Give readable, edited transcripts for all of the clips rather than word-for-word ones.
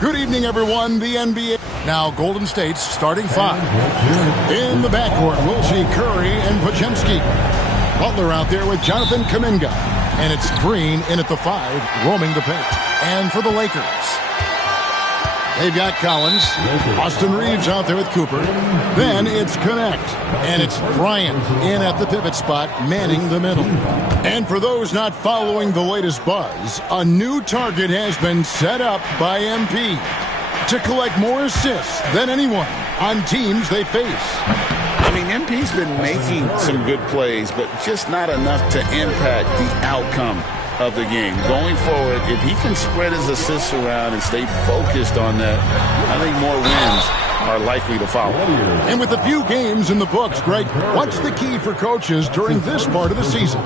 Good evening, everyone. The NBA. Now, Golden State's starting five. In the backcourt, we'll see Curry and Podziemski. Butler out there with Jonathan Kuminga. And it's Green in at the 5, roaming the paint. And for the Lakers, they've got Collins. Austin Reeves out there with Cooper. Then it's Connect. And it's Bryant in at the pivot spot, manning the middle. And for those not following the latest buzz, a new target has been set up by MP to collect more assists than anyone on teams they face. I mean, MP's been making some good plays, but just not enough to impact the outcome of the game. Going forward, if he can spread his assists around and stay focused on that, I think more wins are likely to follow. And with a few games in the books, Greg, what's the key for coaches during this part of the season?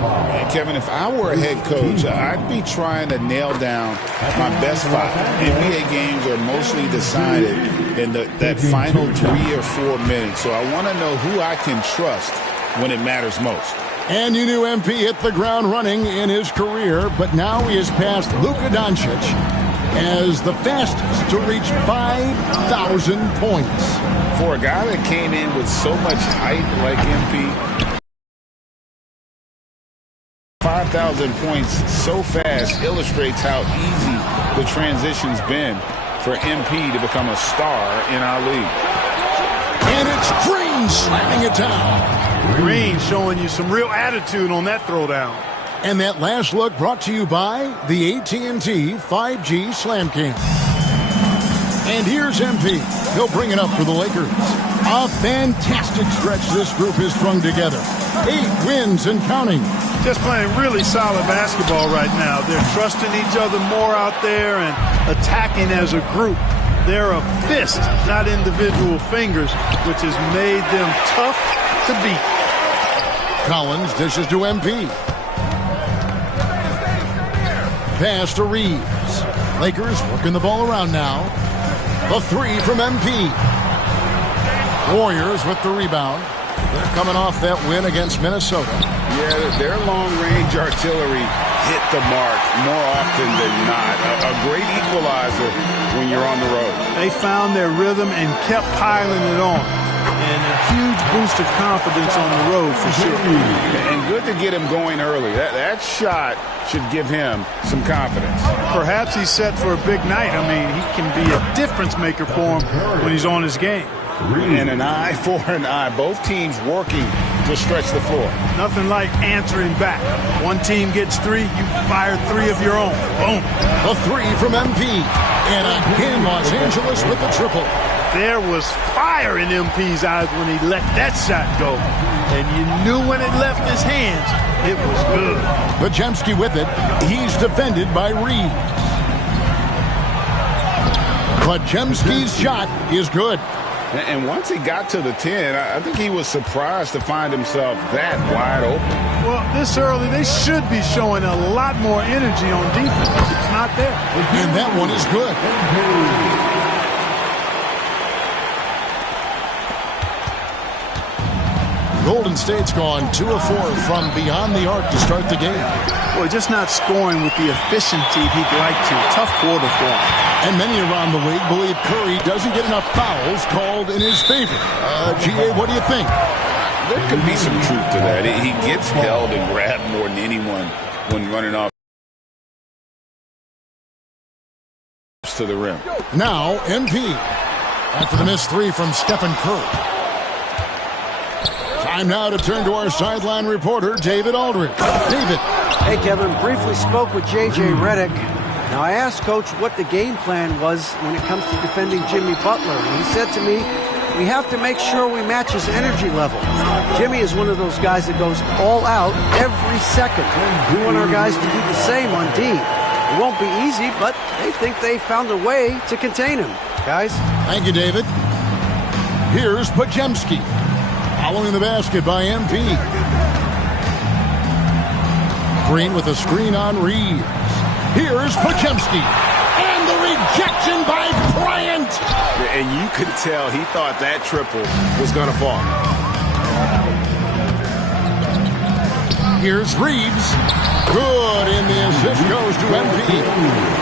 Kevin, if I were a head coach, I'd be trying to nail down my best 5. NBA games are mostly decided in that final 3 or 4 minutes, so I want to know who I can trust when it matters most. And you knew MP hit the ground running in his career, but now he has passed Luka Doncic as the fastest to reach 5,000 points. For a guy that came in with so much hype like MP, 5,000 points so fast illustrates how easy the transition's been for MP to become a star in our league. And it's Green slamming it down. Green showing you some real attitude on that throwdown. And that last look brought to you by the AT&T 5G Slam King. And here's MP. He'll bring it up for the Lakers. A fantastic stretch this group has strung together. 8 wins and counting. Just playing really solid basketball right now. They're trusting each other more out there and attacking as a group. They're a fist, not individual fingers, which has made them tough to beat. Collins dishes to MP. Pass to Reeves. Lakers working the ball around now. The 3 from MP. Warriors with the rebound. They're coming off that win against Minnesota. Yeah, their long-range artillery hit the mark more often than not. A great equalizer when you're on the road. They found their rhythm and kept piling it on. And a huge boost of confidence on the road for sure. And good to get him going early. That shot should give him some confidence. Perhaps he's set for a big night. I mean, he can be a difference maker for him when he's on his game. And an eye for an eye. Both teams working to stretch the floor. Nothing like answering back. One team gets 3, you fire 3 of your own. Boom. The 3 from MP. And again, Los Angeles with the triple. There was fire in MP's eyes when he let that shot go. And you knew when it left his hands, it was good. Podziemski with it. He's defended by Reeves. Podziemski's shot is good. And once he got to the 10, I think he was surprised to find himself that wide open. Well, this early, they should be showing a lot more energy on defense. It's not there. And that one is good. Golden State's gone 2 of 4 from beyond the arc to start the game. Well, just not scoring with the efficiency he'd like to. Tough quarter for him. And many around the league believe Curry doesn't get enough fouls called in his favor. GA, what do you think? There could be some truth to that. He gets held and grabbed more than anyone when running off to the rim. Now, MP. After the missed 3 from Stephen Curry. Time now to turn to our sideline reporter, David Aldridge. David. Hey, Kevin. Briefly spoke with J.J. Redick. Now, I asked Coach what the game plan was when it comes to defending Jimmy Butler. And he said to me, we have to make sure we match his energy level. Jimmy is one of those guys that goes all out every second. We want our guys to do the same on D. It won't be easy, but they think they found a way to contain him. Guys? Thank you, David. Here's Podziemski. Following the basket by MP. Green with a screen on Reeves. Here's Podziemski. And the rejection by Bryant. And you could tell he thought that triple was going to fall. Here's Reeves. Good, and the assist goes to MP.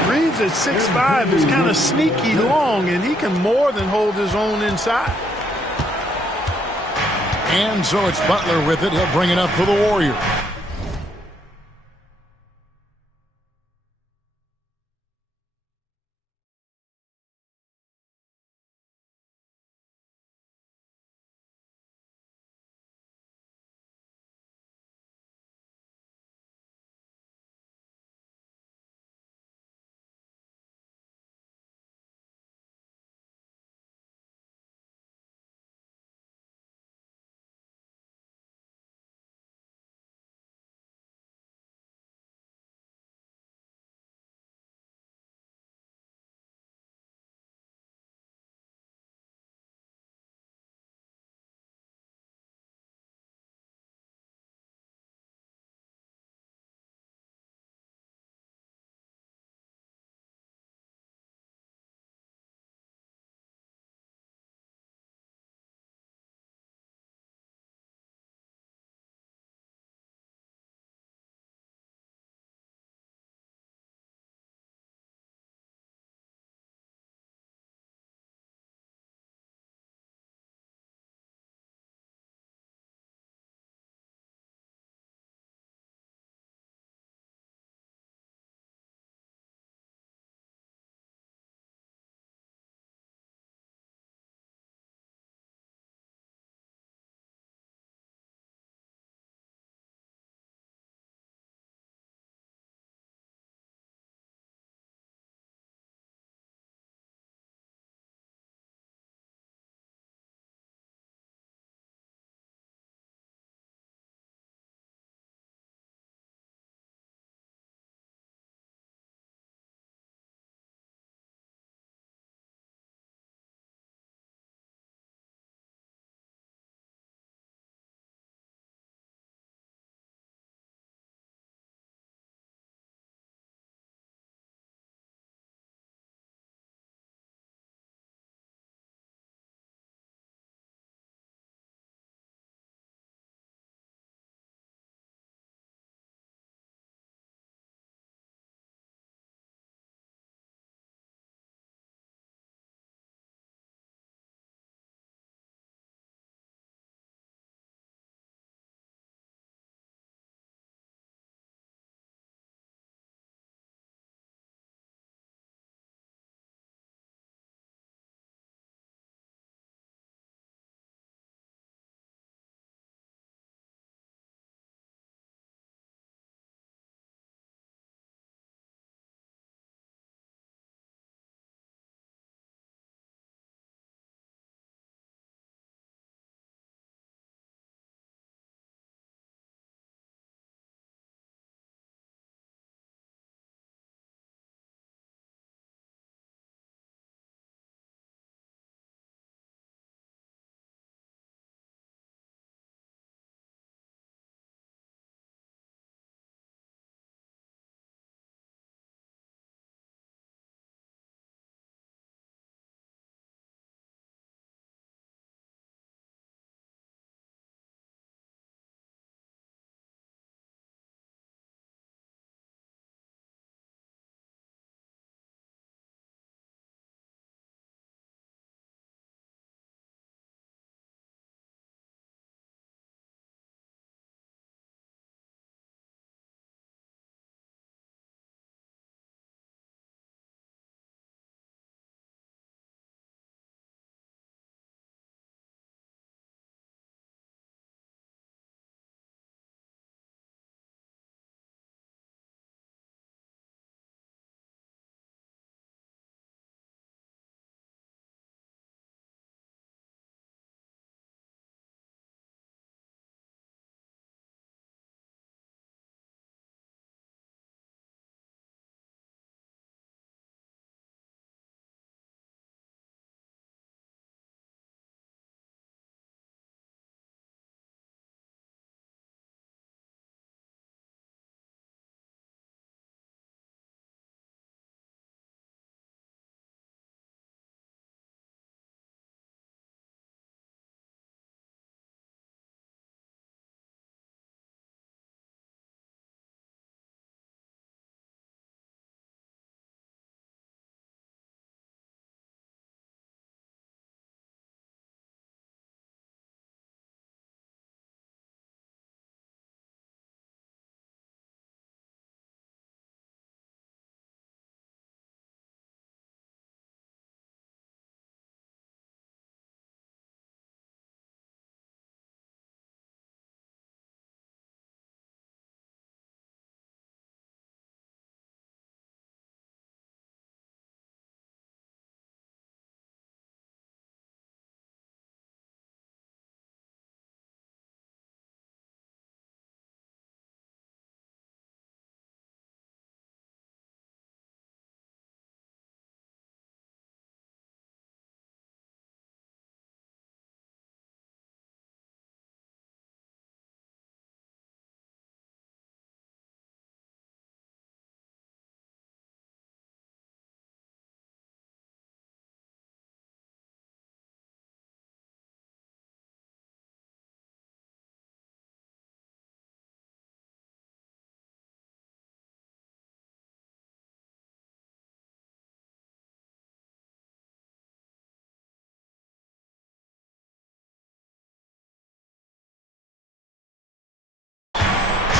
Reeves James at 6'5" is kind of sneaky long, and he can more than hold his own inside. And so it's Butler with it. He'll bring it up for the Warriors.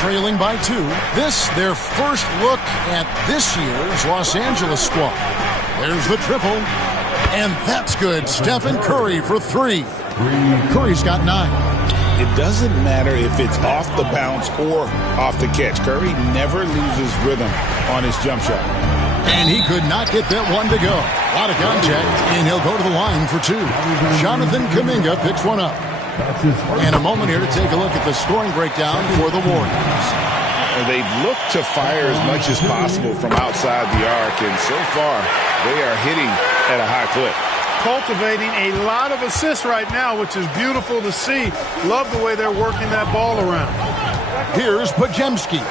trailing by 2. This, their first look at this year's Los Angeles squad. There's the triple, and that's good. Stephen Curry for 3. Curry's got 9. It doesn't matter if it's off the bounce or off the catch. Curry never loses rhythm on his jump shot. And he could not get that one to go. A lot of contact, and he'll go to the line for 2. Jonathan Kuminga picks one up. And a moment here to take a look at the scoring breakdown for the Warriors. They've looked to fire as much as possible from outside the arc, and so far they are hitting at a high clip. Cultivating a lot of assists right now, which is beautiful to see. Love the way they're working that ball around. Here's Podziemski.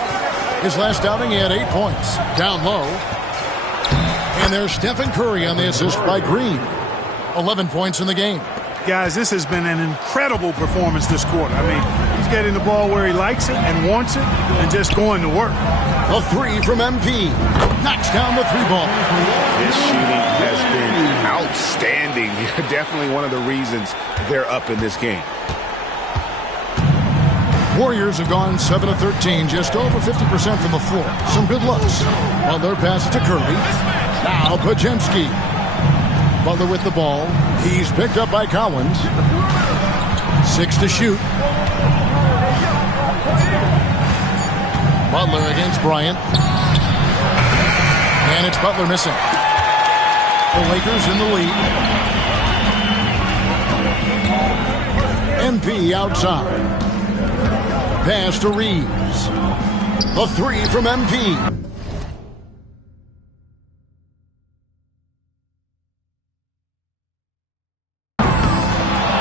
His last outing, he had 8 points. Down low. And there's Stephen Curry on the assist by Green. 11 points in the game. Guys, this has been an incredible performance this quarter. I mean, he's getting the ball where he likes it and wants it and just going to work. A 3 from MP. Knocks down the 3 ball. His shooting has been outstanding. Definitely one of the reasons they're up in this game. Warriors have gone 7 of 13, just over 50% from the floor. Some good looks. Butler passes to Curry. Now Podziemski. Butler with the ball. He's picked up by Collins. 6 to shoot. Butler against Bryant. And it's Butler missing. The Lakers in the lead. MP outside. Pass to Reeves. The 3 from MP.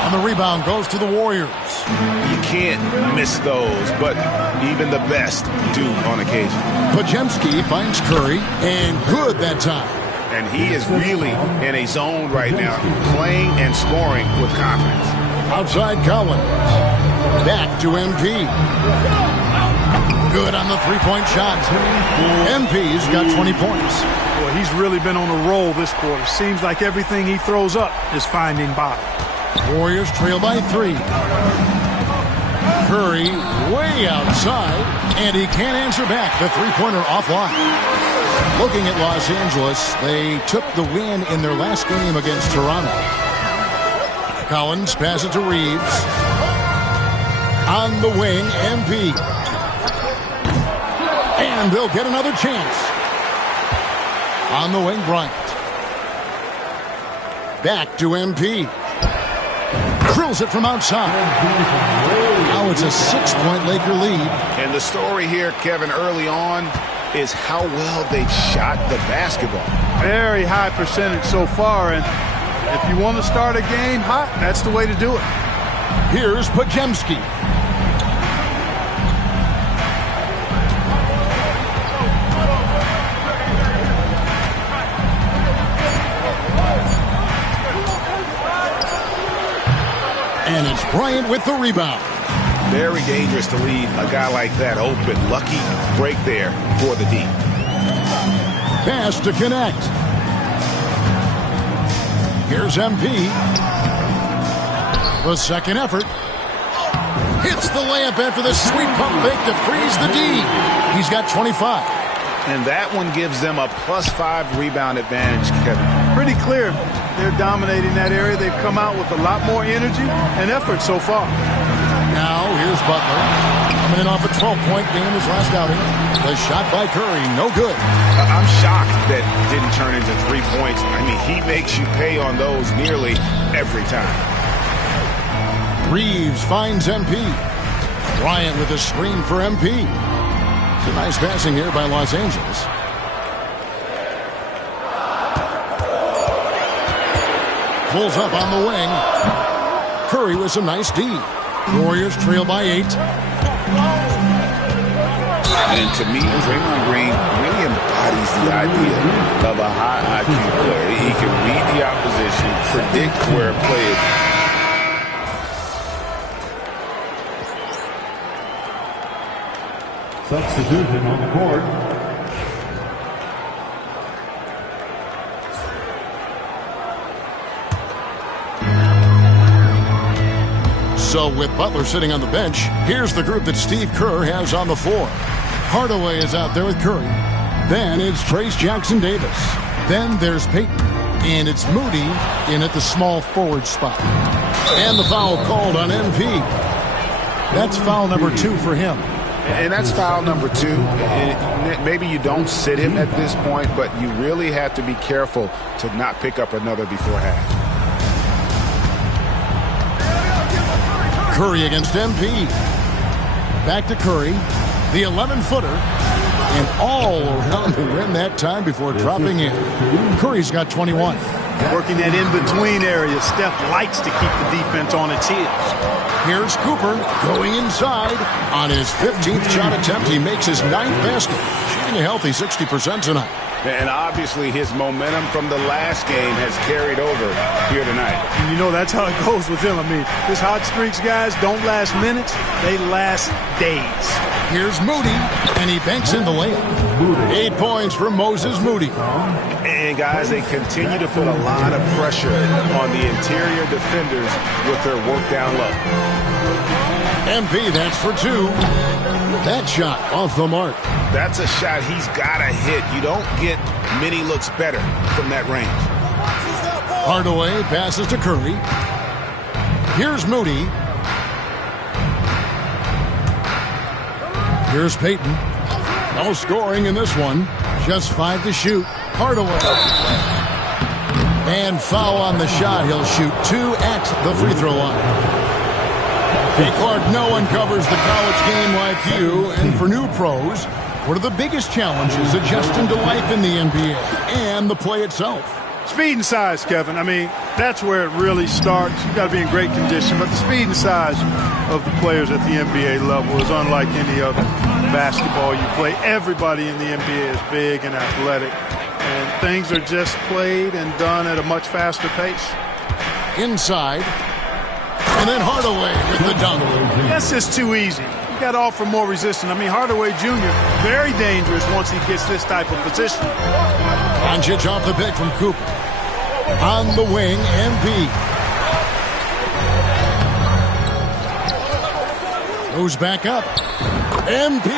And the rebound goes to the Warriors. You can't miss those, but even the best do on occasion. Podziemski finds Curry, and good that time. And he is really in a zone right now, playing and scoring with confidence. Outside Collins. Back to MP. Good on the 3-point shot. MP's got 20 points. Boy, he's really been on a roll this quarter. Seems like everything he throws up is finding bottom. Warriors trail by 3. Curry way outside, and he can't answer back. The 3-pointer offline. Looking at Los Angeles, they took the win in their last game against Toronto. Collins passes to Reeves. On the wing, MP. And they'll get another chance. On the wing, Bryant. Back to MP. Drills it from outside. Now it's a 6-point Laker lead. And the story here, Kevin, early on is how well they've shot the basketball. Very high percentage so far, and if you want to start a game hot, that's the way to do it. Here's Podziemski. And it's Bryant with the rebound. Very dangerous to leave a guy like that open. Lucky break there for the D. Pass to connect. Here's MP. The second effort. Hits the layup after the sweet pump fake to freeze the D. He's got 25. And that one gives them a +5 rebound advantage, Kevin. Pretty clear. They're dominating that area. They've come out with a lot more energy and effort so far. Now here's Butler. Coming in off a 12-point game his last outing. The shot by Curry, no good. I'm shocked that didn't turn into 3 points. I mean, he makes you pay on those nearly every time. Reeves finds MP. Bryant with a screen for MP. It's a nice passing here by Los Angeles. Pulls up on the wing. Curry with some nice D. Warriors trail by 8. And to me, Draymond Green really embodies the idea of a high IQ player. He can read the opposition, predict where a play is. Substitution on the court. So with Butler sitting on the bench, here's the group that Steve Kerr has on the floor. Hardaway is out there with Curry. Then it's Trayce Jackson-Davis. Then there's Payton. And it's Moody in at the small forward spot. And the foul called on MP. That's foul number 2 for him. And that's foul number 2. Maybe you don't sit him at this point, but you really have to be careful to not pick up another before half. Curry against MP. Back to Curry. The 11-footer. And all around the rim that time before dropping in. Curry's got 21. Working that in-between area. Steph likes to keep the defense on its heels. Here's Cooper going inside. On his 15th shot attempt, he makes his 9th basket. Shooting a healthy 60% tonight. And obviously his momentum from the last game has carried over here tonight. And you know that's how it goes with him. I mean, his hot streaks, guys, don't last minutes. They last days. Here's Moody, and he banks in the layup. 8 points for Moses Moody. And, guys, they continue to put a lot of pressure on the interior defenders with their work down low. MP, that's for 2. That shot off the mark. That's a shot he's got to hit. You don't get many looks better from that range. Hardaway passes to Curry. Here's Moody. Here's Payton. No scoring in this one. Just 5 to shoot. Hardaway. And foul on the shot. He'll shoot 2 at the free throw line. Hey, Clark, no one covers the college game like you. And for new pros, what are the biggest challenges adjusting to life in the NBA and the play itself? Speed and size, Kevin. I mean, that's where it really starts. You've got to be in great condition. But the speed and size of the players at the NBA level is unlike any other basketball you play. Everybody in the NBA is big and athletic. And things are just played and done at a much faster pace. Inside. And then Hardaway with the dunk. That's just too easy. You got to offer more resistance. I mean, Hardaway Jr., very dangerous once he gets this type of position. Doncic off the pick from Cooper. On the wing, MP. Goes back up. MP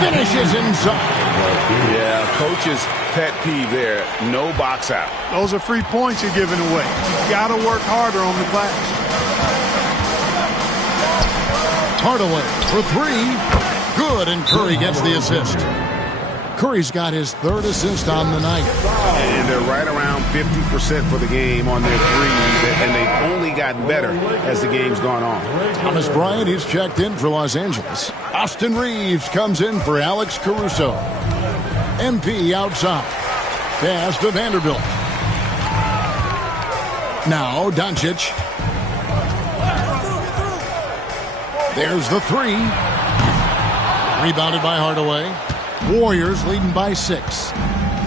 finishes inside. Yeah, coach's pet peeve there. No box out. Those are free points you're giving away. You got to work harder on the glass. Hardaway for 3. Good, and Curry gets the assist. Curry's got his 3rd assist on the night. And they're right around 50% for the game on their threes, and they've only gotten better as the game's gone on. Thomas Bryant is checked in for Los Angeles. Austin Reeves comes in for Alex Caruso. MP outside. Pass to Vanderbilt. Now Doncic. There's the 3. Rebounded by Hardaway. Warriors leading by 6.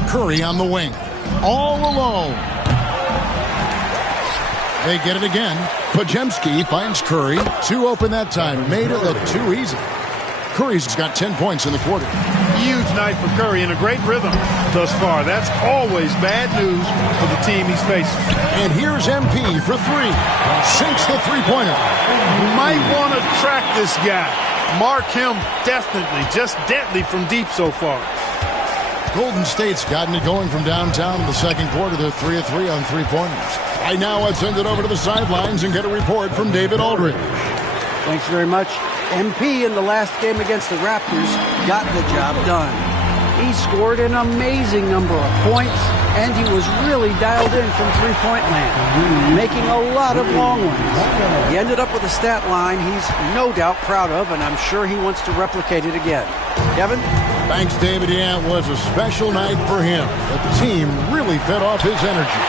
Curry on the wing. All alone. They get it again. Podziemski finds Curry. 2 open that time. Made it look too easy. Curry's got 10 points in the quarter. Huge night for Curry and a great rhythm thus far. That's always bad news for the team he's facing. And here's MP for 3. Sinks the three-pointer. You might want to track this guy. Mark him definitely. Just deadly from deep so far. Golden State's gotten it going from downtown in the second quarter. They're 3 of 3 on three-pointers. Right now, let's send it over to the sidelines and get a report from David Aldridge. Thanks very much. MP in the last game against the Raptors got the job done. He scored an amazing number of points, and he was really dialed in from three-point land, making a lot of long ones. He ended up with a stat line he's no doubt proud of, and I'm sure he wants to replicate it again. Kevin? Thanks, David. Yeah, it was a special night for him. The team really fed off his energy.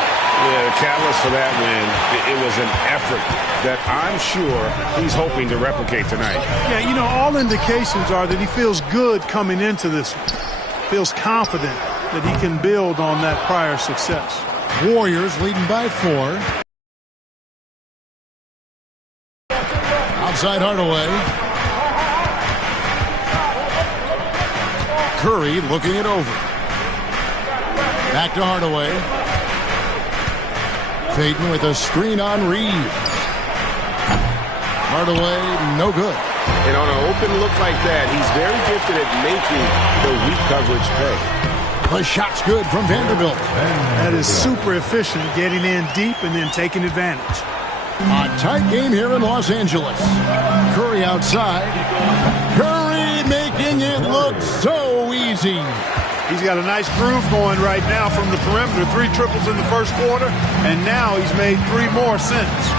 Yeah, the catalyst for that win, it was an effort that I'm sure he's hoping to replicate tonight. Yeah, you know, all indications are that he feels good coming into this one. Feels confident that he can build on that prior success. Warriors leading by 4. Outside Hardaway. Curry looking it over. Back to Hardaway. Payton with a screen on Reeves. Hardaway, no good. And on an open look like that, he's very gifted at making the weak coverage pay. The shot's good from Vanderbilt. That is super efficient, getting in deep and then taking advantage. A tight game here in Los Angeles. Curry outside. Curry making it look so easy. He's got a nice groove going right now from the perimeter. 3 triples in the first quarter, and now he's made 3 more since.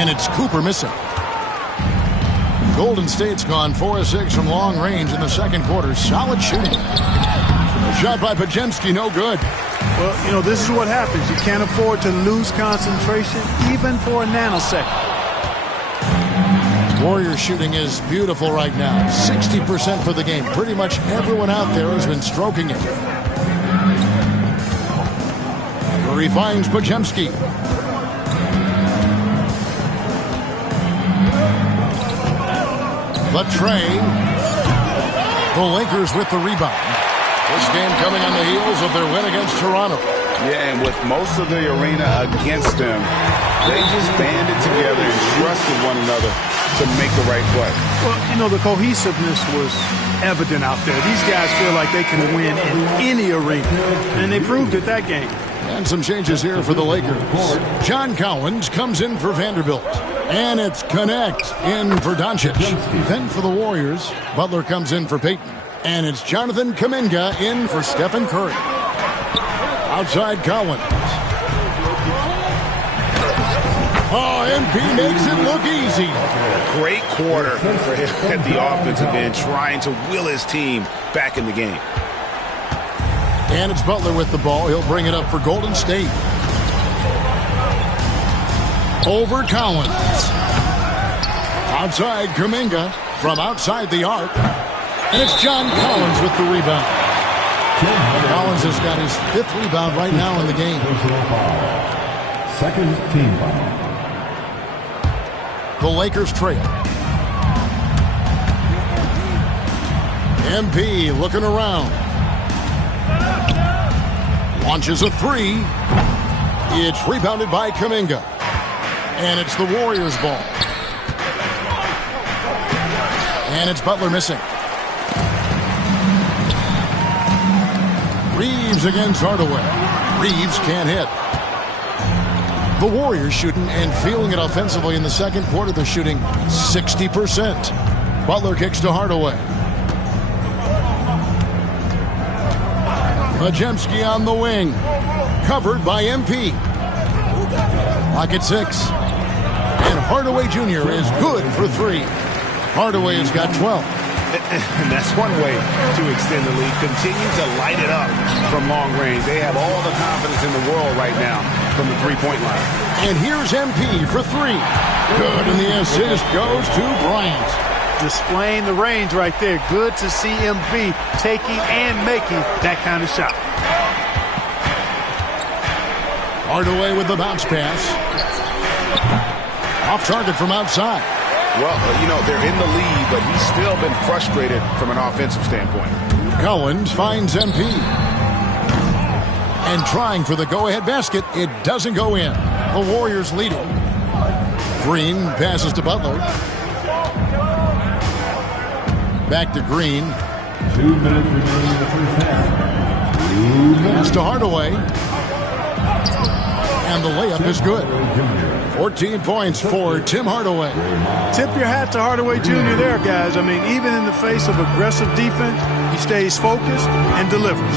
And it's Cooper missing. Golden State's gone 4 of 6 from long range in the second quarter. Solid shooting. Shot by Podziemski, no good. Well, you know, this is what happens. You can't afford to lose concentration even for a nanosecond. Warriors shooting is beautiful right now. 60% for the game. Pretty much everyone out there has been stroking it. Curry finds Podziemski. The tray. The Lakers with the rebound. This game coming on the heels of their win against Toronto. Yeah, and with most of the arena against them, they just banded together and trusted one another to make the right play. Well, you know, the cohesiveness was evident out there. These guys feel like they can win in any arena, and they proved it that game. And some changes here for the Lakers. John Collins comes in for Vanderbilt. And it's Connect in for Doncic. Then for the Warriors, Butler comes in for Payton. And it's Jonathan Kuminga in for Stephen Curry. Outside Collins. Oh, MP makes it look easy. Great quarter for him at the offensive end, trying to will his team back in the game. And it's Butler with the ball. He'll bring it up for Golden State. Over Collins. Outside Kuminga from outside the arc. And it's John Collins with the rebound. Collins has got his 5th rebound right now in the game. Second team foul. The Lakers trail. MP looking around. Launches a 3. It's rebounded by Kuminga. And it's the Warriors' ball. And it's Butler missing. Reeves against Hardaway. Reeves can't hit. The Warriors shooting and feeling it offensively in the second quarter. They're shooting 60%. Butler kicks to Hardaway. Podziemski on the wing. Covered by MP. Lock at 6. And Hardaway Jr. is good for 3. Hardaway has got 12. And that's one way to extend the lead. Continue to light it up from long range. They have all the confidence in the world right now from the three-point line. And here's MP for 3. Good, and the assist goes to Bryant. Displaying the range right there. Good to see MP taking and making that kind of shot. Hardaway with the bounce pass. Off target from outside. Well, you know, they're in the lead, but he's still been frustrated from an offensive standpoint. Collins finds MP. And trying for the go-ahead basket. It doesn't go in. The Warriors leading. Green passes to Butler. Back to Green. 2 minutes remaining in the first half. Pass to Hardaway. And the layup is good. 14 points for Tim Hardaway. Tip your hat to Hardaway Jr. there, guys. I mean, even in the face of aggressive defense, he stays focused and delivers.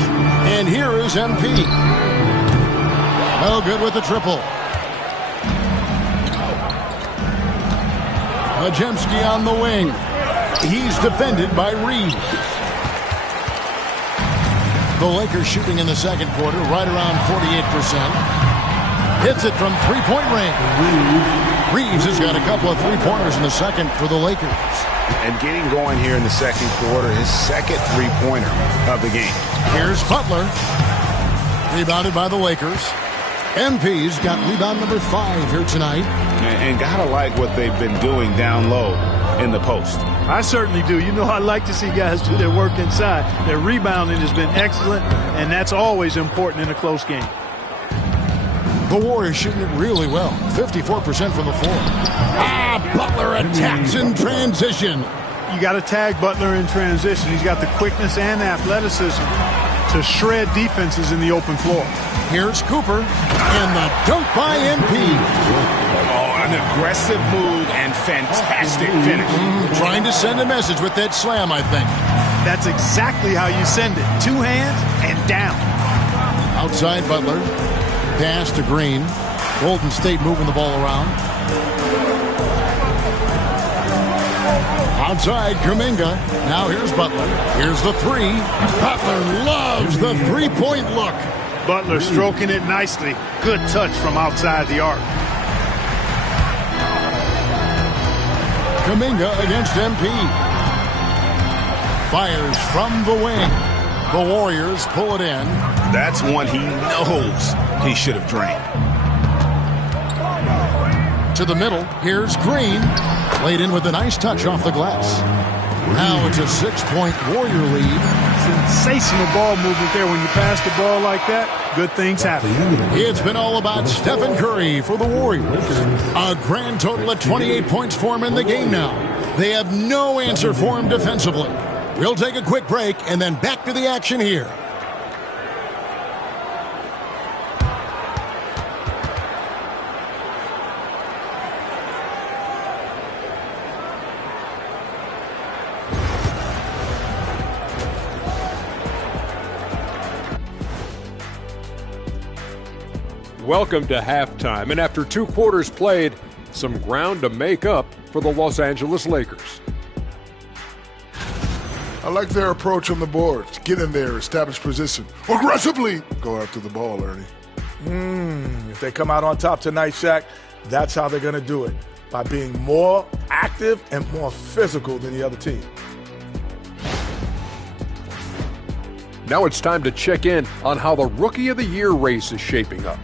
And here is MP. No good with the triple. Podziemski on the wing. He's defended by Reeves. The Lakers shooting in the second quarter right around 48%. Hits it from three-point range. Reeves has got a couple of three-pointers in the second for the Lakers. And getting going here in the second quarter, his second three-pointer of the game. Here's Butler. Rebounded by the Lakers. MP's got rebound number 5 here tonight. And gotta like what they've been doing down low in the post. I certainly do. You know, I like to see guys do their work inside. Their rebounding has been excellent, and that's always important in a close game. The Warriors shooting it really well. 54% from the floor. Butler attacks in transition. You got to tag Butler in transition. He's got the quickness and athleticism to shred defenses in the open floor. Here's Cooper, and the dunk by MP. Oh, an aggressive move and fantastic finish. Trying to send a message with that slam, I think. That's exactly how you send it. Two hands and down. Outside Butler. Pass to Green. Golden State moving the ball around. Outside Kuminga. Now here's Butler. Here's the three. Butler loves the three-point look. Butler stroking it nicely. Good touch from outside the arc. Kuminga against MP. Fires from the wing. The Warriors pull it in. That's one he knows he should have drained. To the middle. Here's Green. Laid in with a nice touch off the glass. Now it's a 6-point Warrior lead. Sensational ball movement there. When you pass the ball like that, good things happen. It's been all about Stephen Curry for the Warriors. A grand total of 28 points for him in the game now. They have no answer for him defensively. We'll take a quick break and then back to the action here. Welcome to halftime, and after 2 quarters played, some ground to make up for the Los Angeles Lakers. I like their approach on the boards. Get in there, establish position. Aggressively go after the ball, Ernie. If they come out on top tonight, Shaq, that's how they're going to do it, by being more active and more physical than the other team. Now it's time to check in on how the Rookie of the Year race is shaping up.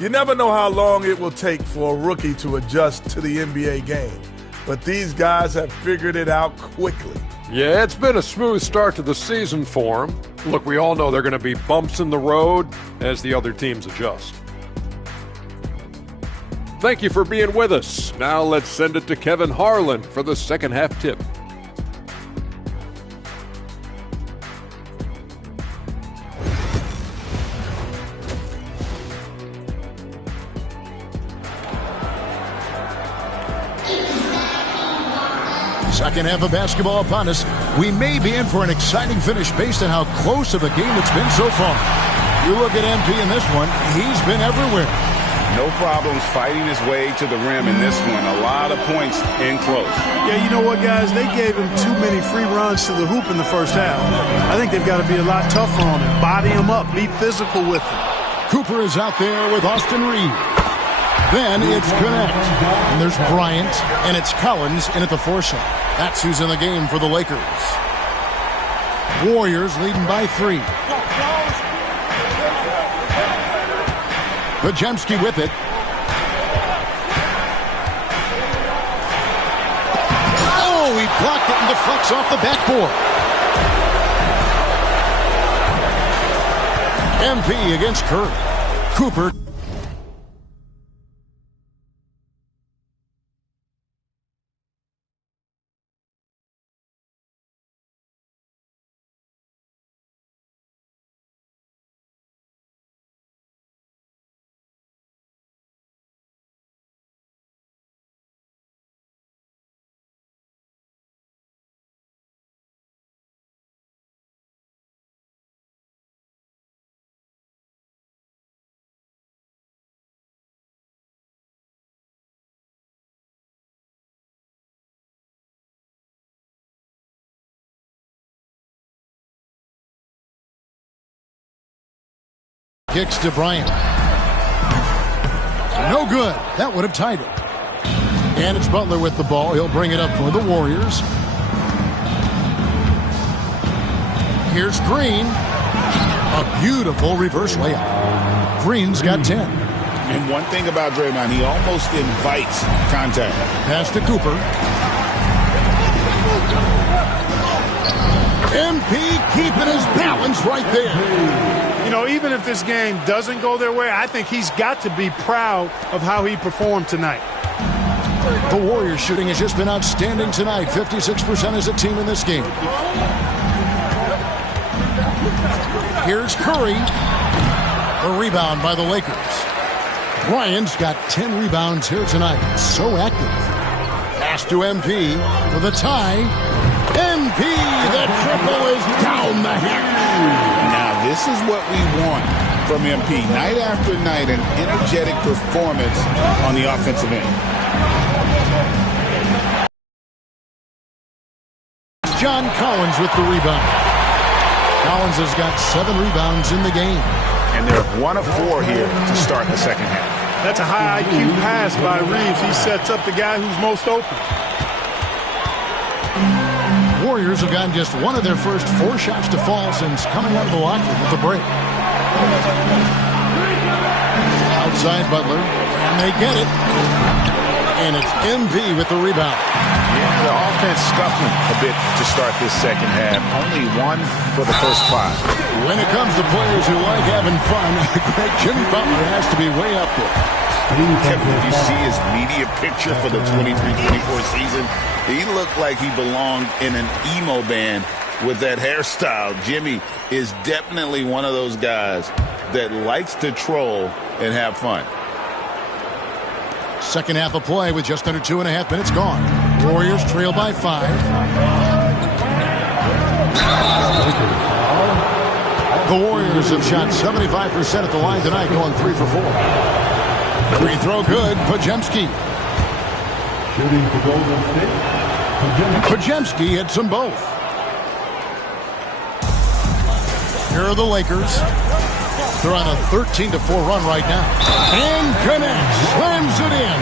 You never know how long it will take for a rookie to adjust to the NBA game, but these guys have figured it out quickly. Yeah, it's been a smooth start to the season for them. Look, we all know there are going to be bumps in the road as the other teams adjust. Thank you for being with us. Now let's send it to Kevin Harlan for the second half tip. Second half of basketball upon us. We may be in for an exciting finish based on how close of a game it's been so far. You look at MP in this one, he's been everywhere. No problems fighting his way to the rim in this one. A lot of points in close. Yeah, you know what, guys? They gave him too many free runs to the hoop in the first half. I think they've got to be a lot tougher on him. Body him up. Be physical with him. Cooper is out there with Austin Reed. Then it's Connect. And there's Bryant, and it's Collins in at the foursome. That's who's in the game for the Lakers. Warriors leading by 3. Podziemski with it. Oh, he blocked it and deflects off the backboard. MP against Curry. Cooper. Kicks to Bryant. No good. That would have tied it. And it's Butler with the ball. He'll bring it up for the Warriors. Here's Green. A beautiful reverse layup. Green's got 10. And one thing about Draymond, he almost invites contact. Pass to Cooper. MP keeping his balance right there. You know, even if this game doesn't go their way, I think he's got to be proud of how he performed tonight. The Warriors shooting has just been outstanding tonight. 56% as a team in this game. Here's Curry. A rebound by the Lakers. Bryant's got 10 rebounds here tonight. So active. Pass to MP for the tie. MP, the triple is down the hatch. Now, this is what we want from MP. Night after night, an energetic performance on the offensive end. John Collins with the rebound. Collins has got 7 rebounds in the game. And they're 1 of 4 here to start the second half. That's a high IQ pass by Reeves. He sets up the guy who's most open. Warriors have gotten just 1 of their first 4 shots to fall since coming out of the locker room with the break. Outside Butler, and they get it. And it's MV with the rebound. Yeah, the offense scuffling a bit to start this second half. Only 1 for the first 5. When it comes to players who like having fun, great Jimmy Butler has to be way up there. Kevin, did you see his media picture for the 23-24 season? He looked like he belonged in an emo band with that hairstyle. Jimmy is definitely one of those guys that likes to troll and have fun. Second half of play with just under 2.5 minutes gone. Warriors trail by 5. The Warriors have shot 75% at the line tonight, going 3 for 4. Free throw good. Podziemski. Shooting for Golden State. Podziemski hits them both. Here are the Lakers. They're on a 13-4 run right now. And connects. Slams it in.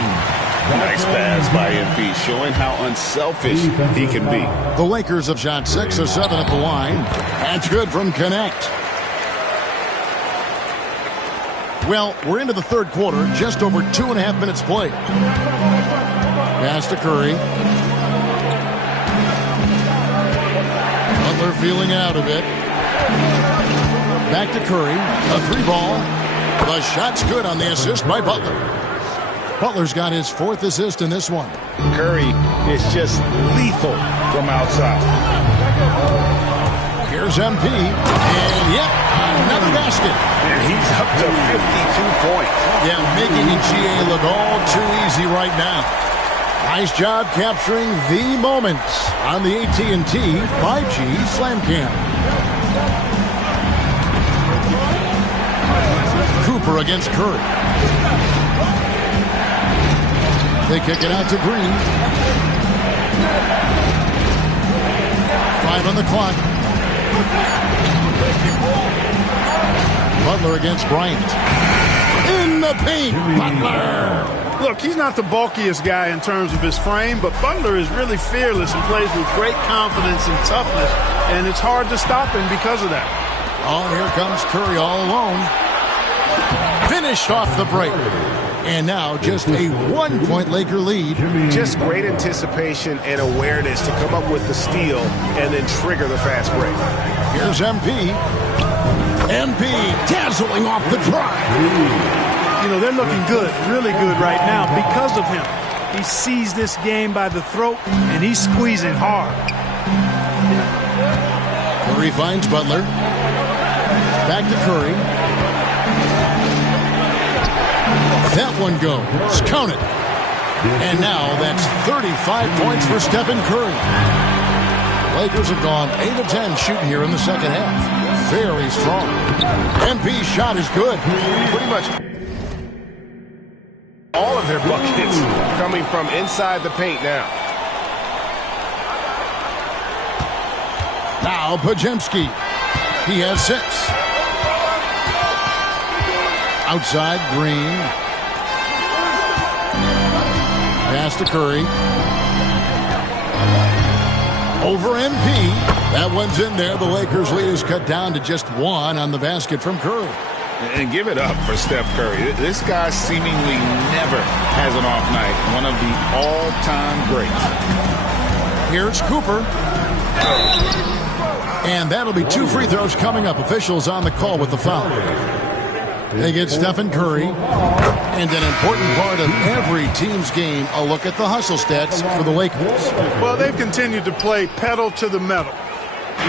Nice pass by MP, showing how unselfish he can be. The Lakers have shot 6 of 7 at the line. That's good from Connect. Well, we're into the third quarter, just over 2.5 minutes played. Pass to Curry. Butler feeling out of it. Back to Curry. A 3-ball. The shot's good on the assist by Butler. Butler's got his 4th assist in this one. Curry is just lethal from outside. Here's MP. And yep, another basket. And he's up to 52 points. Yeah, making the GA look all too easy right now. Nice job capturing the moments on the AT&T 5G Slam Cam. Cooper against Curry. They kick it out to Green. 5 on the clock. Butler against Bryant. In the paint, Butler. Look, he's not the bulkiest guy in terms of his frame, but Butler is really fearless and plays with great confidence and toughness, and it's hard to stop him because of that. Oh, here comes Curry all alone. Finished off the break. And now just a 1-point Laker lead. Just great anticipation and awareness to come up with the steal and then trigger the fast break. Here's MP. MP dazzling off the drive. You know, they're looking good, really good right now because of him. He sees this game by the throat, and he's squeezing hard. Curry finds Butler. Back to Curry. That one goes. Count it. And now that's 35 points for Stephen Curry. Lakers have gone 8 of 10 shooting here in the second half. Very strong. MP's shot is good. Pretty much all of their buckets coming from inside the paint now. Now Podziemski. He has 6. Outside, Green. Pass to Curry. Over MP. That one's in there. The Lakers' lead is cut down to just 1 on the basket from Curry. And give it up for Steph Curry. This guy seemingly never has an off night. One of the all-time greats. Here's Cooper. And that'll be 2 free throws coming up. Officials on the call with the foul. They get Stephen Curry. And an important part of every team's game, a look at the hustle stats for the Lakers. Well, they've continued to play pedal to the metal,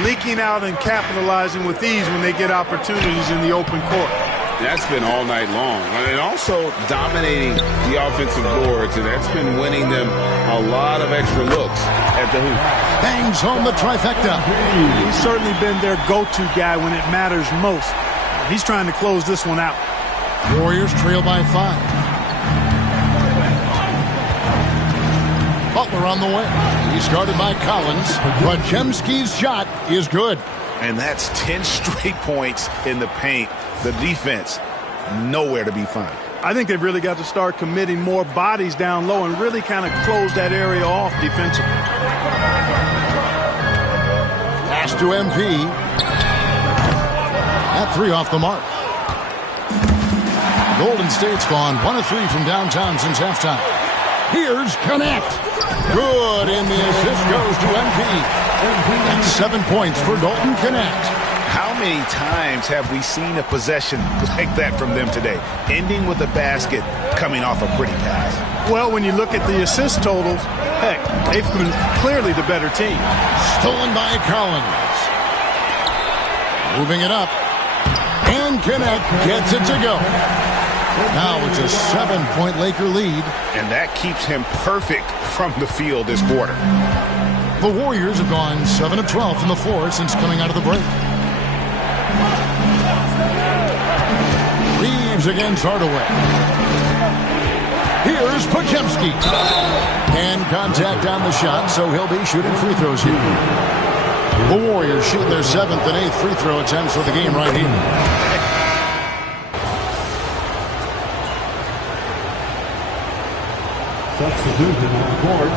leaking out and capitalizing with ease when they get opportunities in the open court. That's been all night long. And also dominating the offensive boards, and that's been winning them a lot of extra looks at the hoop. Bangs home the trifecta. He's certainly been their go-to guy when it matters most. He's trying to close this one out. Warriors trail by 5. Butler on the way. He's guarded by Collins. Podziemski's shot is good. And that's 10 straight points in the paint. The defense, nowhere to be found. I think they've really got to start committing more bodies down low and really kind of close that area off defensively. Pass to MP. That 3 off the mark. Golden State's gone 1 of 3 from downtown since halftime. Here's Connect. Good, and the assist goes to MP. That's 7 points for Dalton Connect. How many times have we seen a possession like that from them today, ending with a basket coming off a pretty pass? Well, when you look at the assist totals, heck, they've been clearly the better team. Stolen by Collins. Moving it up. And Connect gets it to go. Now it's a 7-point Laker lead. And that keeps him perfect from the field this quarter. The Warriors have gone 7 of 12 from the floor since coming out of the break. Reeves against Hardaway. Here's Podziemski. And contact on the shot, so he'll be shooting free throws here. The Warriors shooting their 7th and 8th free throw attempts for the game right here. Substitution on the court.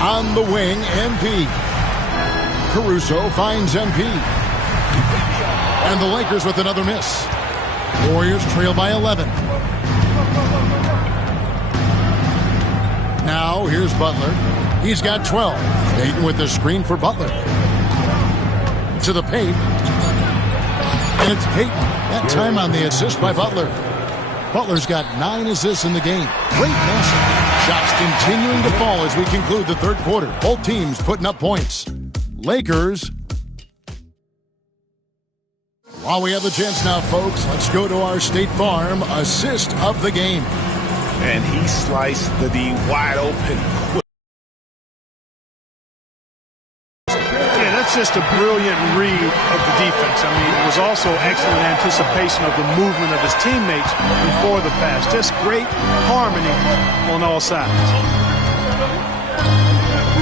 On the wing, MP. Caruso finds MP. And the Lakers with another miss. Warriors trail by 11. Now, here's Butler. He's got 12. Payton with the screen for Butler. To the paint. And it's Payton. That time on the assist by Butler. Butler's got 9 assists in the game. Great passing. Shots continuing to fall as we conclude the third quarter. Both teams putting up points. Lakers. While we have the chance now, folks, let's go to our State Farm assist of the game. And he sliced the D wide open. Yeah, that's just a brilliant read of the defense. I mean, it was also excellent anticipation of the movement of his teammates before the pass. Just great harmony on all sides.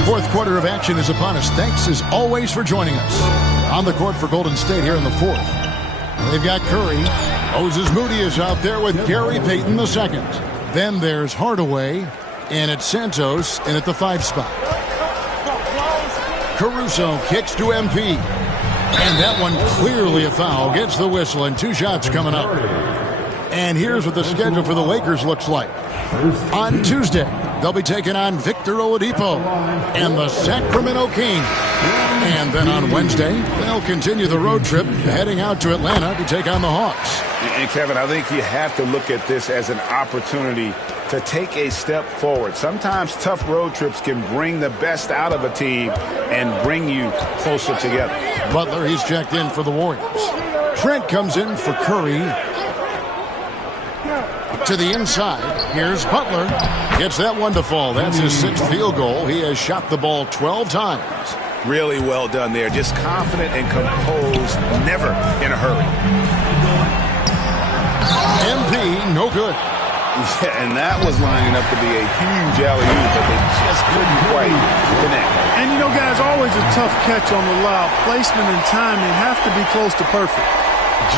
Fourth quarter of action is upon us. Thanks as always for joining us. On the court for Golden State here in the fourth. They've got Curry. Moses Moody is out there with Gary Payton II. Then there's Hardaway, and it's Santos in at the 5 spot. Caruso kicks to MP. And that one clearly a foul. Gets the whistle, and 2 shots coming up. And here's what the schedule for the Lakers looks like. On Tuesday, they'll be taking on Victor Oladipo and the Sacramento Kings. And then on Wednesday, they'll continue the road trip heading out to Atlanta to take on the Hawks. And Kevin, I think you have to look at this as an opportunity to take a step forward. Sometimes tough road trips can bring the best out of a team and bring you closer together. Butler, he's checked in for the Warriors. Trent comes in for Curry. To the inside. Here's Butler. Gets that one to fall. That's his 6th field goal. He has shot the ball 12 times. Really well done there. Just confident and composed. Never in a hurry. MP, no good. Yeah, and that was lining up to be a huge alley-oop, but they just couldn't quite connect. And, you know, guys, always a tough catch on the lob. Placement and timing have to be close to perfect.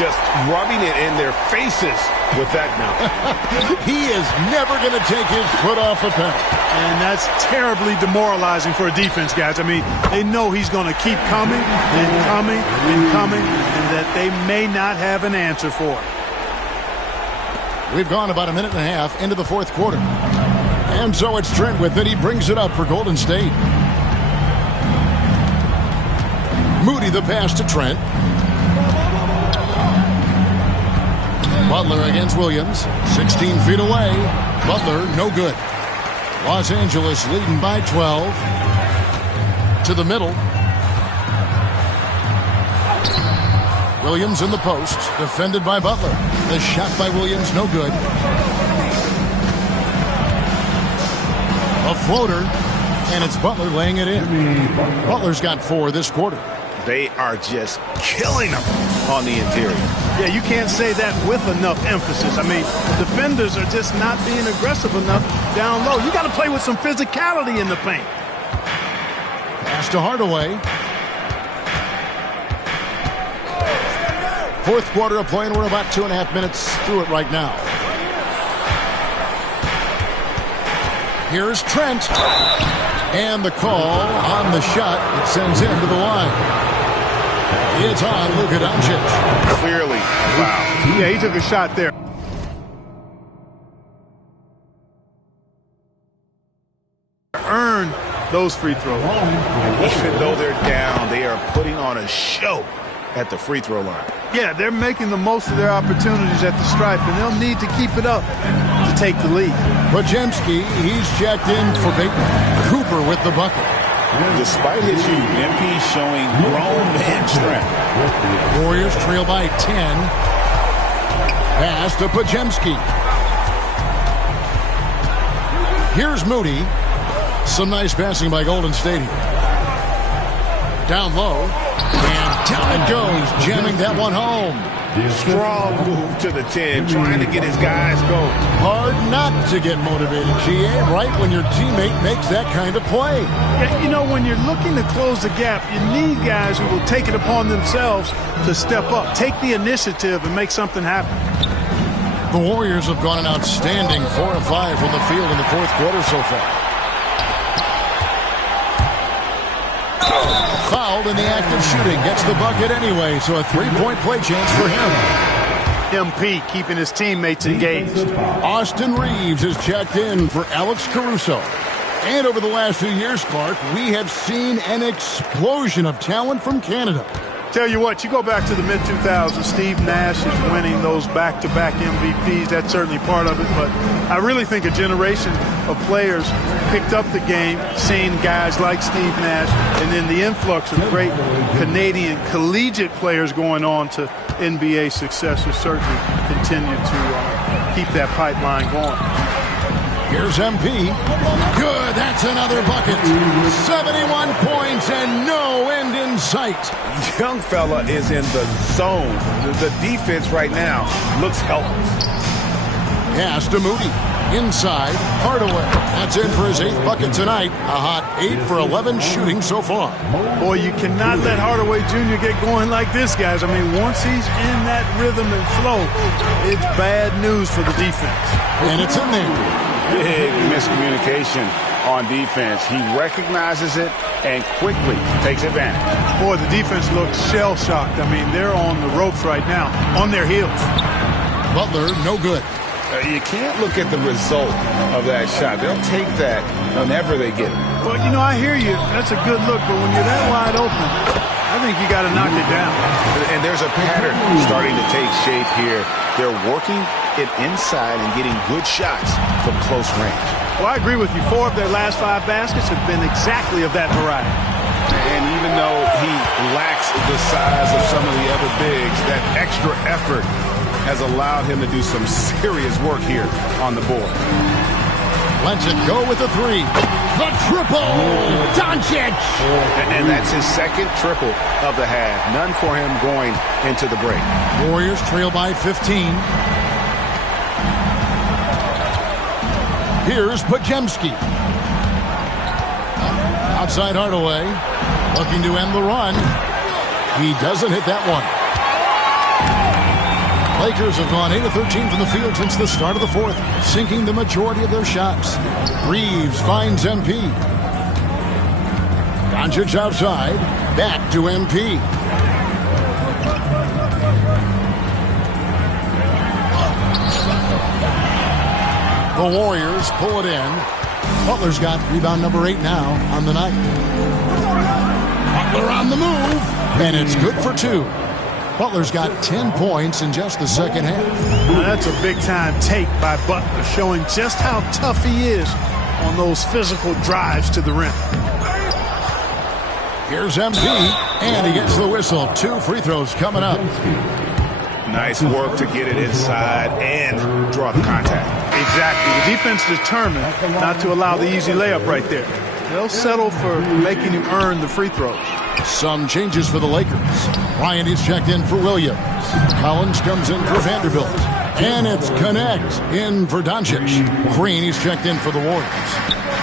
Just rubbing it in their faces with that now. He is never going to take his foot off the pedal. And that's terribly demoralizing for a defense, guys. I mean, they know he's going to keep coming and coming and coming, and that they may not have an answer for it. We've gone about a minute and a half into the fourth quarter. And so it's Trent with it. He brings it up for Golden State. Moody the pass to Trent. Butler against Williams. 16 feet away. Butler, no good. Los Angeles leading by 12. To the middle. Williams in the post. Defended by Butler. The shot by Williams, no good. A floater, and it's Butler laying it in. Butler's got 4 this quarter. They are just killing them on the interior. Yeah, you can't say that with enough emphasis. I mean, defenders are just not being aggressive enough down low. You got to play with some physicality in the paint. Pass to Hardaway. Fourth quarter of play, and we're about 2.5 minutes through it right now. Here's Trent. And the call on the shot that sends him to the line. It's on Luka Doncic. Clearly foul. Yeah, he took a shot there. Earn those free throws. And even though they're down, they are putting on a show at the free throw line. Yeah, they're making the most of their opportunities at the stripe, and they'll need to keep it up to take the lead. Podziemski, he's checked in for Bateman. Cooper with the bucket. Despite his youth, MP showing grown man strength. Warriors trail by 10. Pass to Podziemski. Here's Moody. Some nice passing by Golden State here. Down low. And down it goes, jamming that one home. Strong move to the 10, trying to get his guys going. Hard not to get motivated, GA, right when your teammate makes that kind of play. Yeah, you know, when you're looking to close the gap, you need guys who will take it upon themselves to step up, take the initiative, and make something happen. The Warriors have gone an outstanding 4 of 5 from the field in the fourth quarter so far. Fouled in the act of shooting. Gets the bucket anyway, so a 3-point play chance for him. MP keeping his teammates engaged. Austin Reeves is checked in for Alex Caruso. And over the last few years, Clark, we have seen an explosion of talent from Canada. Tell you what, you go back to the mid-2000s, Steve Nash is winning those back-to-back MVPs. That's certainly part of it, but I really think a generation of players picked up the game, seeing guys like Steve Nash, and then the influx of great Canadian collegiate players going on to NBA success has certainly continued to keep that pipeline going. Here's MP. Good, that's another bucket. 71 points and no end in sight. Young fella is in the zone. The defense right now looks helpless. Pass to Moody. Inside, Hardaway. That's in for his 8th bucket tonight. A hot 8 for 11 shooting so far. Boy, you cannot let Hardaway Jr. get going like this, guys. I mean, once he's in that rhythm and flow, it's bad news for the defense. And it's in there. Big miscommunication on defense. He recognizes it and quickly takes advantage. Boy, the defense looks shell-shocked. I mean, they're on the ropes right now, on their heels. Butler, no good. You can't look at the result of that shot. They'll take that whenever they get it. Well, you know, I hear you. That's a good look, but when you're that wide open, I think you got to knock it down. And there's a pattern starting to take shape here. They're working it inside and getting good shots from close range. Well, I agree with you. 4 of their last 5 baskets have been exactly of that variety. And even though he lacks the size of some of the other bigs, that extra effort has allowed him to do some serious work here on the board. Lets it go with the 3. The triple! Doncic! And that's his second triple of the half. None for him going into the break. Warriors trail by 15. Here's Podziemski. Outside Hardaway. Looking to end the run. He doesn't hit that one. Lakers have gone 8 of 13 from the field since the start of the fourth, sinking the majority of their shots. Reeves finds MP. Doncic outside. Back to MP. The Warriors pull it in. Butler's got rebound number 8 now on the night. Butler on the move, and it's good for 2. Butler's got 10 points in just the second half. Now that's a big-time take by Butler, showing just how tough he is on those physical drives to the rim. Here's MP, and he gets the whistle. 2 free throws coming up. Nice work to get it inside and draw the contact. Exactly. The defense determined not to allow the easy layup right there. They'll settle for making him earn the free throws. Some changes for the Lakers. Bryant is checked in for Williams. Collins comes in for Vanderbilt. And it's Connect in for Doncic. Green is checked in for the Warriors.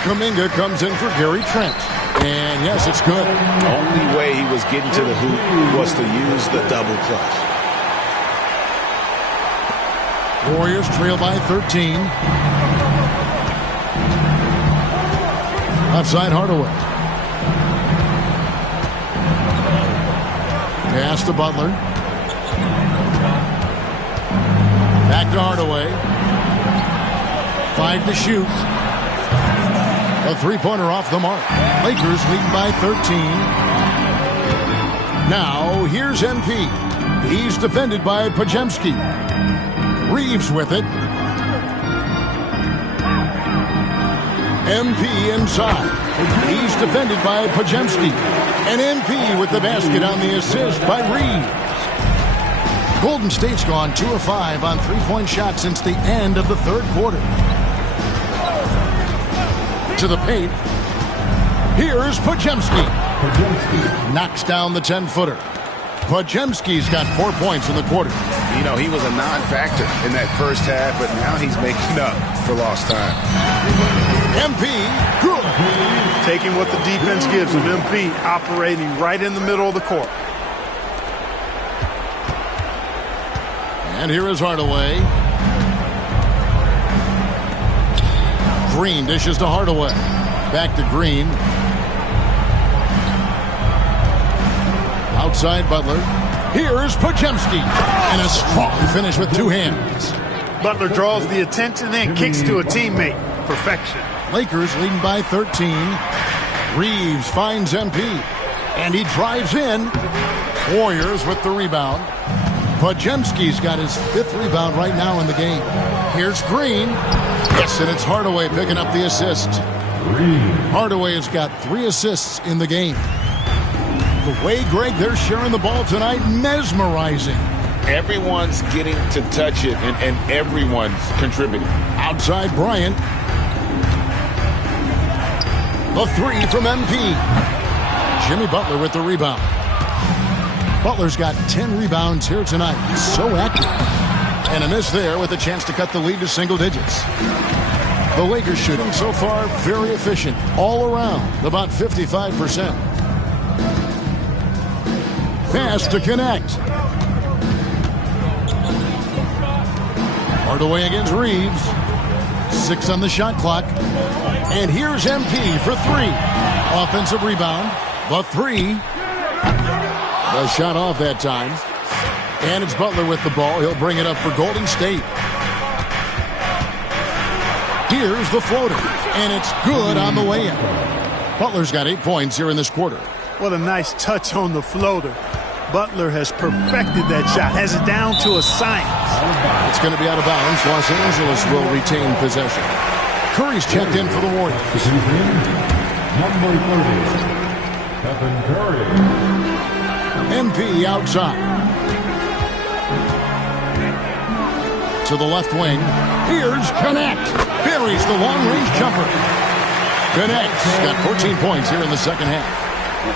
Kuminga comes in for Gary Trent. And yes, it's good. The only way he was getting to the hoop was to use the double clutch. Warriors trail by 13. Outside Hardaway. Pass to Butler. Back to Hardaway. 5 to shoot. A three-pointer off the mark. Lakers lead by 13. Now, here's MP. He's defended by Podziemski. Reeves with it. MP inside. He's defended by Podziemski. And MP with the basket on the assist by Reeves. Golden State's gone 2 of 5 on three-point shots since the end of the third quarter. To the paint. Here's Podziemski. Knocks down the 10-footer. Podziemski's got 4 points in the quarter. You know, he was a non-factor in that first half, but now he's making up for lost time. MP, good. Taking what the defense gives him. MP operating right in the middle of the court. And here is Hardaway. Green dishes to Hardaway. Back to Green. Outside Butler. Here's Podziemski. And a strong finish with 2 hands. Butler draws the attention and kicks to a teammate. Perfection. Lakers leading by 13. Reeves finds MP. And he drives in. Warriors with the rebound. Podziemski's got his 5th rebound right now in the game. Here's Green. Yes, and it's Hardaway picking up the assist. Hardaway has got 3 assists in the game. The way, Greg, they're sharing the ball tonight, mesmerizing. Everyone's getting to touch it, and everyone's contributing. Outside Bryant. The 3 from MP. Jimmy Butler with the rebound. Butler's got 10 rebounds here tonight. He's so active. And a miss there with a chance to cut the lead to single digits. The Lakers shooting so far very efficient all around, about 55%. Pass to Connect. Hardaway against Reeves. 6 on the shot clock. And here's MP for 3. Offensive rebound. The 3. The shot off that time. And it's Butler with the ball. He'll bring it up for Golden State. Here's the floater. And it's good on the way in. Butler's got 8 points here in this quarter. What a nice touch on the floater. Butler has perfected that shot. Has it down to a science. It's going to be out of bounds. Los Angeles will retain possession. Curry's checked in for the Warriors. Number 30, Stephen Curry. MP outside. To the left wing. Here's Connect. Buries the long-range jumper. Connect's got 14 points here in the second half.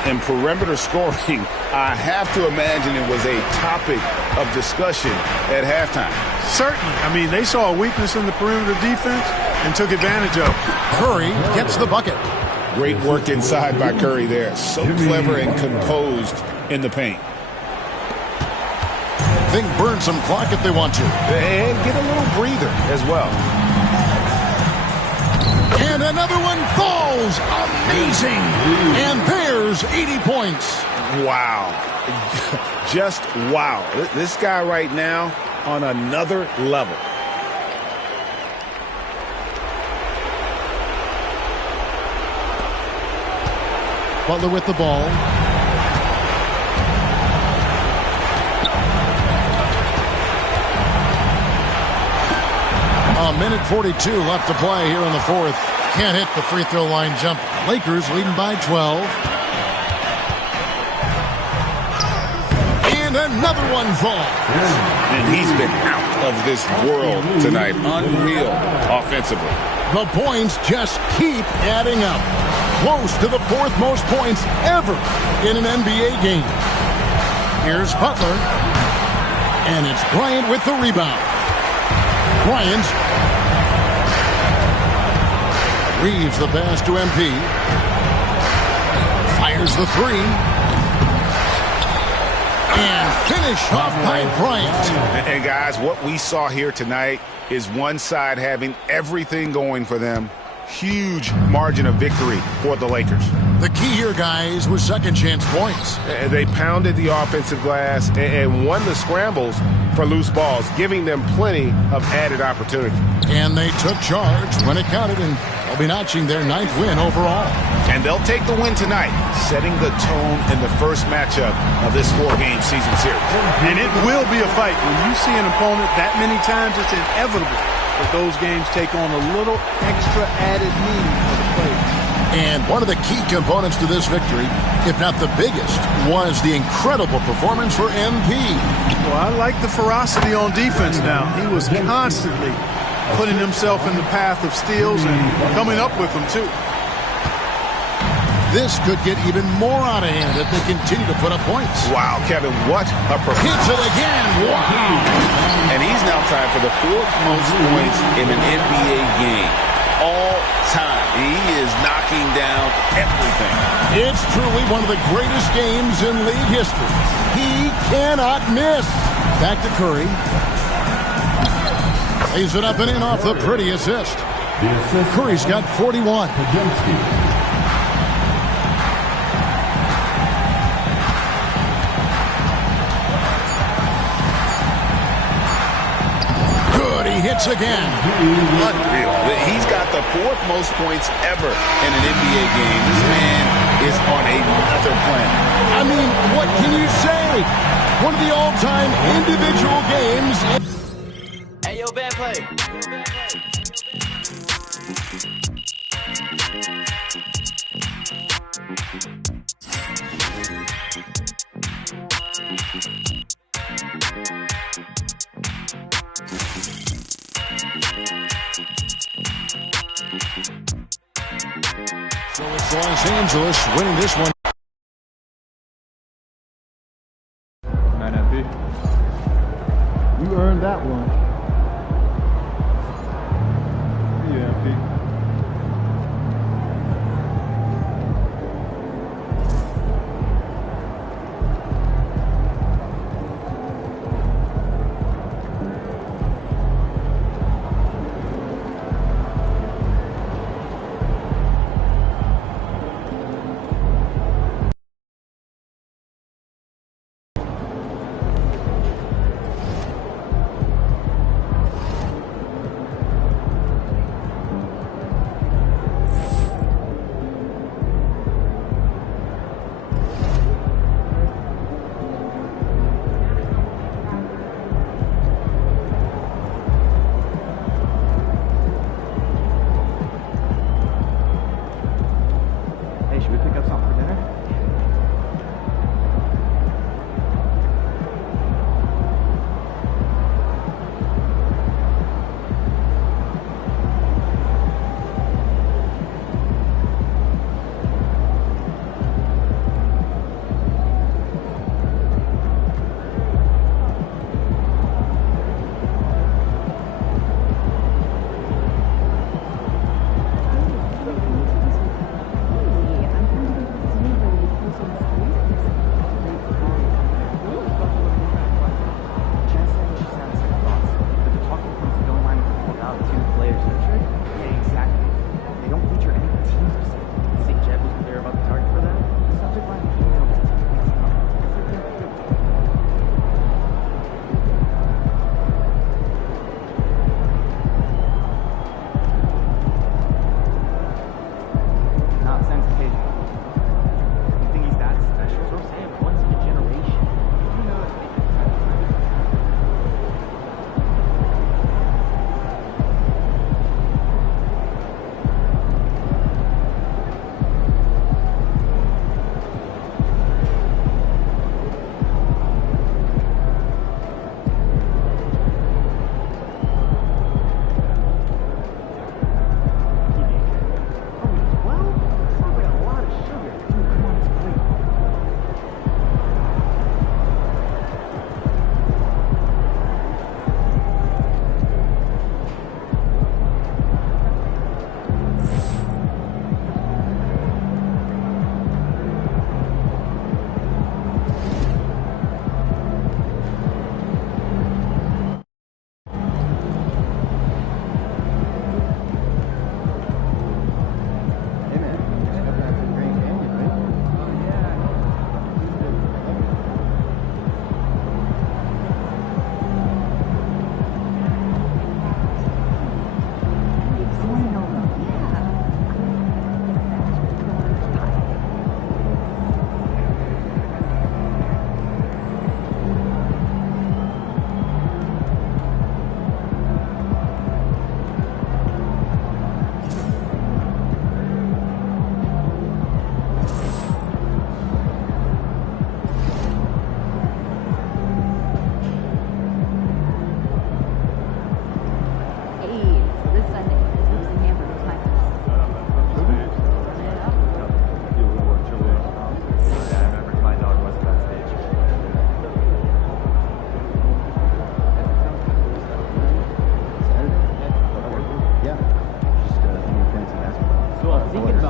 And perimeter scoring, I have to imagine it was a topic of discussion at halftime. Certainly. I mean, they saw a weakness in the perimeter defense and took advantage of it. Curry gets the bucket. Great work inside by Curry there. So clever and composed in the paint. Think burn some clock if they want to. And get a little breather as well. And another one falls. Amazing. And there's 80 points. Wow. Just wow. This guy right now on another level. Butler with the ball. Now 1:42 left to play here in the fourth. Can't hit the free throw line jump. Lakers leading by 12. And another one falls. And he's been out of this world tonight. Unreal offensively. The points just keep adding up. Close to the fourth most points ever in an NBA game. Here's Butler. And it's Bryant with the rebound. Bryant reaves the pass to MP. Fires the three. And finish off by Bryant. And guys, what we saw here tonight is one side having everything going for them. Huge margin of victory for the Lakers. The key here, guys, was second chance points. They pounded the offensive glass and won the scrambles for loose balls, giving them plenty of added opportunity. And they took charge when it counted, and they'll be notching their 9th win overall. And they'll take the win tonight, setting the tone in the first matchup of this 4-game season series. And it will be a fight. When you see an opponent that many times, it's inevitable that those games take on a little extra added meaning for the players. And one of the key components to this victory, if not the biggest, was the incredible performance for MP. Well, I like the ferocity on defense now. He was constantly putting himself in the path of steals and coming up with them, too. This could get even more out of hand if they continue to put up points. Wow, Kevin, what a performance. Hits it again. Wow. And he's now tied for the 4th most points in an NBA game all time. He is knocking down everything. It's truly one of the greatest games in league history. He cannot miss. Back to Curry. Lays it up and in off the pretty assist. Curry's got 41. Good, he hits again. Unreal. He's got the 4th most points ever in an NBA game. This man is on another planet. I mean, what can you say? One of the all-time individual games. Hey, yo, bad play. So it's Los Angeles winning this one. You earned that one. Yeah, Pete.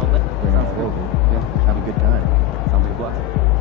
outlet. Yeah, have a good time. Sounds like a blast.